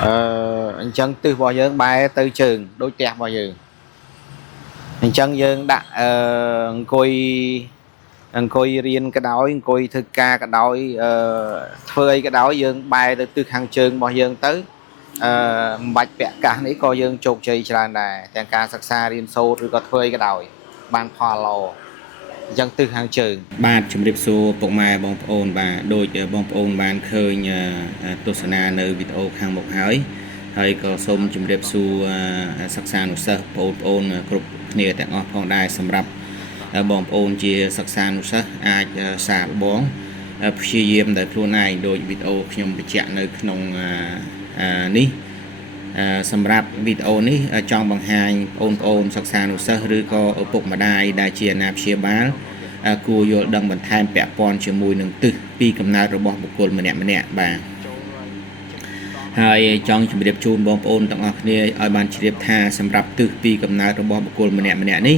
anh chân từ bao giờ bài từ trường đôi tẹt bao giờ anh chân dương đã coi riêng cái đó coi thực ca cái đó phơi cái đó dương bài từ hàng trường bao giờ tới bạch vẽ cả này coi dương chụp chơi ra này tiền ca sắc xa riêng sâu rồi có phơi cái đó ban phò lò dân từ hàng trường បាទជំរាបសួរពុកម៉ែបងប្អូនបាទដូចបងប្អូនបានឃើញទស្សនានៅវីដេអូខាងមុខហើយក៏សូមជំរាបសួរសិក្សានុសិស្សបងប្អូនគ្រប់គ្នាទាំងអស់ផងដែរសម្រាប់បងប្អូនជាសិក្សានុសិស្សអាចសាកល្បងព្យាយាមដោយខ្លួនឯងដោយវីដេអូខ្ញុំបញ្ជាក់នៅក្នុងនេះសម្រាប់វីដេអូនេះចង់បង្ហាញបងប្អូនសិក្សានុសិស្សឬក៏ឪពុកម្ដាយដែលជាអាណាព្យាបាលគួរយល់ដឹងបន្ថែមពាក់ព័ន្ធជាមួយនឹងទិសពីកំណើតរបស់បុគ្គលម្នាក់បាទហើយចង់ជម្រាបជូនបងប្អូនទាំងអស់គ្នាឲ្យបានជ្រាបថាសម្រាប់ទិសពីកំណើតរបស់បុគ្គលម្នាក់នេះ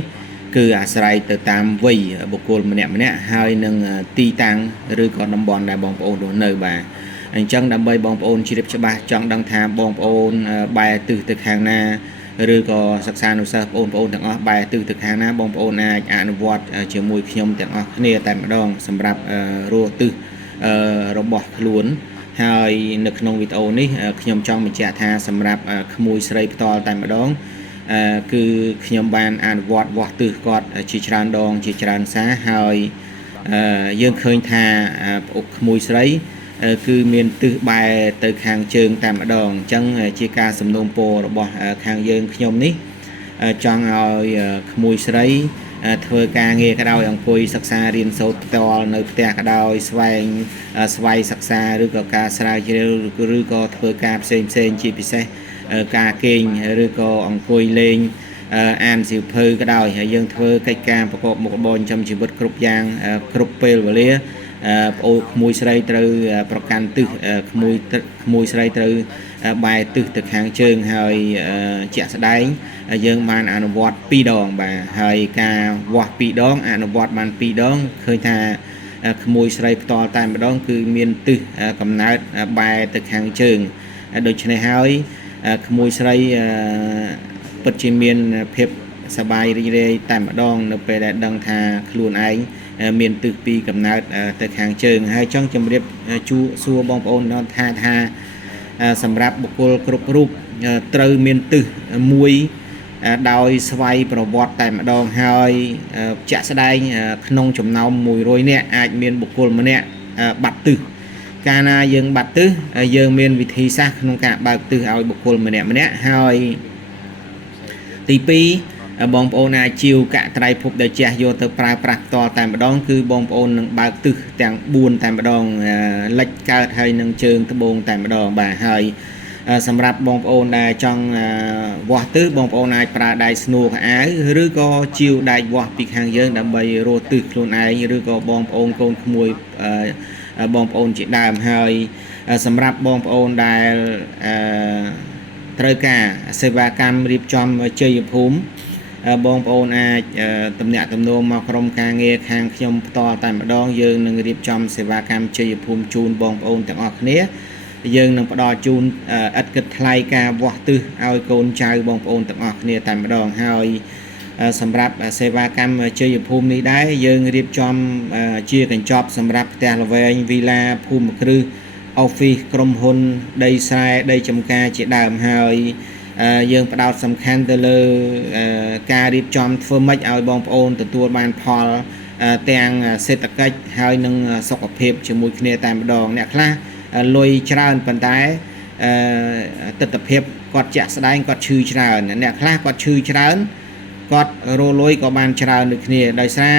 គឺអាស្រ័យទៅតាមវ័យបុគ្គលម្នាក់ហើយនឹងទីតាំងឬក៏តំបន់ដែលបងប្អូនរស់នៅបាទអញ្ចឹងដើម្បីបងប្អូនជ្រាបច្បាស់ចង់ដឹងថាបងប្អូនបែរទិសទៅខាងណាឬក៏សិក្សានុសិស្សបងប្អូនទាំងអស់បែរទិសទៅខាងណាបងប្អូនអាចអនុវត្តជាមួយខ្ញុំទាំងអស់គ្នាតែម្ដងសម្រាប់រស់ទិសរបស់ខ្លួនហើយនៅក្នុងវីដេអូនេះខ្ញុំចង់បញ្ជាក់ថាសម្រាប់ក្មួយស្រីផ្ទាល់តែម្ដងគឺខ្ញុំបានអនុវត្តវាស់ទិសគាត់ជាច្រើនដងជាច្រើនសារហើយយើងឃើញថាប្អូនក្មួយស្រីគឺមានទិសបែរទៅខាងជើងតែម្ដងអញ្ចឹងជាការសំណូមពររបស់ខាងយើងខ្ញុំនេះចង់ឲ្យក្មួយស្រីធ្វើការងារក៏ដោយអង្គុយសិក្សារៀនសូត្រផ្ទាល់នៅផ្ទះក៏ដោយស្វ័យសិក្សាឬក៏ការស្រាវជ្រាវឬក៏ធ្វើការផ្សេងជាពិសេសការគេងឬក៏អង្គុយលេងអានសៀវភៅក៏ដោយហើយយើងធ្វើកិច្ចការប្រកបមុខរបរចិញ្ចឹមជីវិតគ្រប់យ៉ាងគ្រប់ពេលវេលាប្អូនក្មួយស្រីត្រូវប្រកាន់ទិសក្មួយស្រីត្រូវបែរទិសទៅខាងជើងហើយជាក់ស្ដែងយើងបានអនុវត្ត2ដងបាទហើយការវាស់2ដងអនុវត្តបាន2ដងឃើញថាក្មួយស្រីផ្ទាល់តែម្ដងគឺមានទិសកំណើតបែរទៅខាងជើងដូច្នេះហើយក្មួយស្រីពិតជាមានភាពសប្បាយរីករាយតែម្ដងនៅពេលដែលដឹងថាខ្លួនឯងមានទិសពីកំណើតទៅខាងជើងហើយចង់ជម្រាបសួរបងប្អូនថាសម្រាប់បុគ្គលគ្រប់រូបត្រូវមានទិសមួយដោយស្វ័យប្រវត្តិតែម្ដងហើយជាក់ស្ដែងក្នុងចំណោម100នាក់អាចមានបុគ្គលម្នាក់បាត់ទិសកាលណាយើងបាត់ទិសយើងមានវិធីសាស្ត្រក្នុងការបើកទិសឲ្យបុគ្គលម្នាក់ហើយទី2បងប្អូនអាចជាវកត្រៃភពដែលជះយកទៅប្រើប្រាស់ផ្ទាល់តែម្ដងគឺបងប្អូននឹងបើកទិសទាំង4តែម្ដងលិចកើតហើយនឹងជើងត្បូងតែម្ដងបាទហើយសម្រាប់បងប្អូនដែលចង់វាស់ទិសបងប្អូនអាចប្រើដៃស្នួរខោអាវឬក៏ជាវដែកវាស់ពីខាងយើងដើម្បីរកទិសខ្លួនឯងឬក៏បងប្អូនកូនក្មួយបងប្អូនជាដើមហើយសម្រាប់បងប្អូនដែលត្រូវការសេវាកម្មរៀបចំជ័យភូមិបងប្អូនអាចទំនាក់ទំនងមកក្រុមការងារខាងខ្ញុំផ្ទាល់តែម្ដងយើងនឹងរៀបចំសេវាកម្មជ័យភូមិជូនបងប្អូនទាំងអស់គ្នាយើងនឹងផ្ដល់ជូនឥតគិតថ្លៃការវាស់ទិសឲ្យកូនចៅបងប្អូនទាំងអស់គ្នាតែម្ដងហើយសម្រាប់សេវាកម្មជ័យភូមិនេះដែរយើងរៀបចំជាកញ្ចប់សម្រាប់ផ្ទះល្វែងវីឡាភូមិគ្រឹះ office ក្រុមហ៊ុនដីស្រែដីចម្ការជាដើមហើយយើងផ្ដោតសំខាន់ទៅលើការរៀបចំធ្វើម៉េចឲ្យបងប្អូនទទួលបានផលទាំងសេដ្ឋកិច្ចហើយនិងសុខភាពជាមួយគ្នាតែម្ដងអ្នកខ្លះលុយច្រើនប៉ុន្តែទិដ្ឋភាពគាត់ជាក់ស្ដែងគាត់ឈឺច្រើនអ្នកខ្លះគាត់ឈឺច្រើនគាត់រលុយក៏បានច្រើនដូចគ្នាដោយសារ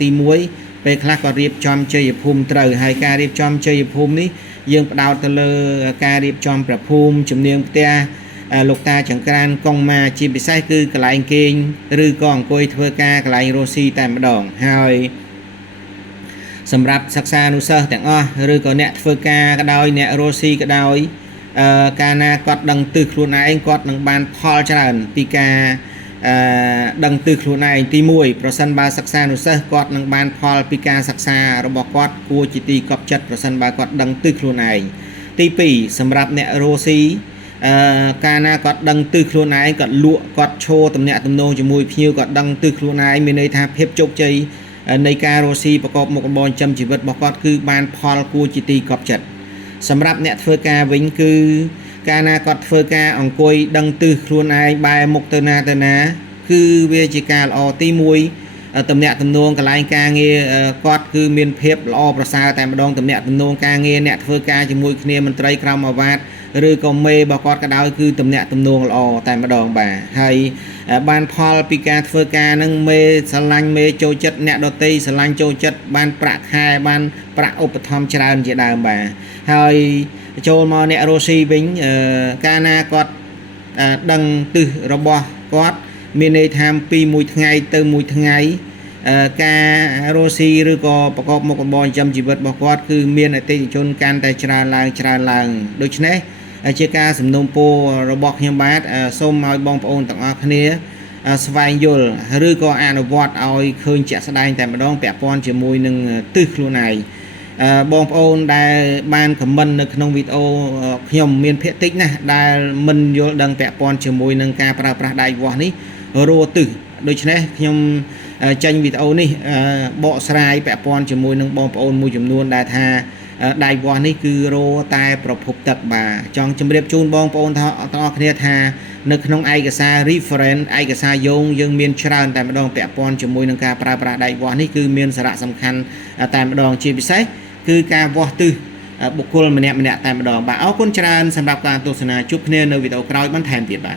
ទី1ពេលខ្លះគាត់រៀបចំជ័យភូមិត្រូវហើយការរៀបចំជ័យភូមិនេះយើងផ្ដោតទៅលើការរៀបចំព្រះភូមិជំនាញផ្ទះលោកតាចង្ក្រានកងម៉ាជាពិសេសគឺកន្លែងគេងឬក៏អង្គុយធ្វើការកន្លែងរស់ស៊ីតែម្ដងហើយសម្រាប់សិក្សានុសិស្សទាំងអស់ឬក៏អ្នកធ្វើការក៏ដោយអ្នករស់ស៊ីក៏ដោយកាលណាគាត់ដឹងទិសខ្លួនឯងគាត់នឹងបានផលច្រើនពីការដឹងទិសខ្លួនឯងទី1ប្រសិនបើសិក្សានុសិស្សគាត់នឹងបានផលពីការសិក្សារបស់គាត់គួរជាទីកប់ចិត្តប្រសិនបើគាត់ដឹងទិសខ្លួនឯងទី2សម្រាប់អ្នករស់ស៊ី កាលណាគាត់ដឹងទិសខ្លួនឯងគាត់លក់គាត់ឈរតំណាក់តំណងជាមួយភ្ញៀវគាត់ដឹងទិសខ្លួនឯងមានន័យថាភាពជោគជ័យនៃការរស់ស៊ីប្រកបមុខរបរចិញ្ចឹមជីវិតរបស់គាត់គឺបានផលគួរជាទីកប់ចិត្តសម្រាប់អ្នកធ្វើការវិញគឺកាលណាគាត់ធ្វើការអង្គុយដឹងទិសខ្លួនឯងបែរមុខទៅណាគឺវាជាការល្អទី1តំណាក់តំណងកន្លែងការងារគាត់គឺមានភាពល្អប្រសើរតែម្ដងតំណាក់តំណងការងារអ្នកធ្វើការជាមួយគ្នាមន្ត្រីក្រមអាវ៉ាតឬក៏មេរបស់គាត់ក៏ដោយគឺតំណាក់តំណងល្អតែម្ដងបាទហើយបានផលពីការធ្វើការនឹងមេស្រឡាញ់មេចូលចិត្តអ្នកដតីស្រឡាញ់ចូលចិត្តបានប្រាក់ខែបានប្រាក់ឧបត្ថម្ភច្រើនជាដើមបាទហើយចូលមកអ្នករស់ស៊ីវិញកាលណាគាត់ដឹងទិសរបស់គាត់មានន័យថាពីមួយថ្ងៃទៅមួយថ្ងៃការរស់ស៊ីឬក៏ប្រកបមុខរបរចិញ្ចឹមជីវិតរបស់គាត់គឺមានអតិថិជនកាន់តែច្រើនឡើងដូច្នេះជាការសំណូមពររបស់ខ្ញុំបាទសូមឲ្យបងប្អូនទាំងអស់គ្នាស្វែងយល់ឬក៏អនុវត្តឲ្យឃើញជាក់ស្ដែងតែម្ដងពាក់ព័ន្ធជាមួយនឹងទិសខ្លួនឯងបងប្អូនដែលបានខមមិននៅក្នុងវីដេអូខ្ញុំមានភាគតិចណាស់ដែលមិនយល់ដឹងពាក់ព័ន្ធជាមួយនឹងការប្រើប្រាស់ដៃវាស់នេះរੂទិសដូច្នេះខ្ញុំចេញវីដេអូនេះបកស្រាយពាក់ព័ន្ធជាមួយនឹងបងប្អូនមួយចំនួនដែលថាដៃវាស់នេះគឺរੂតែប្រភពទឹកបាទចង់ជម្រាបជូនបងប្អូនទាំងអស់គ្នាថានៅក្នុងឯកសារ reference ឯកសារយោងយើងមានច្រើនតែម្ដងពាក់ព័ន្ធជាមួយនឹងការប្រើប្រាស់ដៃវាស់នេះគឺមានសារៈសំខាន់តែម្ដងជាពិសេសគឺការវាស់ទិសបុគ្គលម្នាក់តែម្ដងបាទអរគុណច្រើនសម្រាប់ការទស្សនាជួបគ្នានៅវីដេអូក្រោយបន្ថែមទៀតបាទ